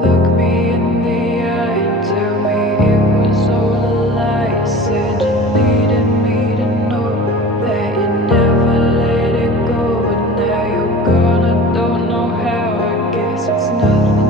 Look me in the eye and tell me it was all a lie. Said you needed me to know that you never let it go, but now you're gone. I don't know how. I guess it's nothing.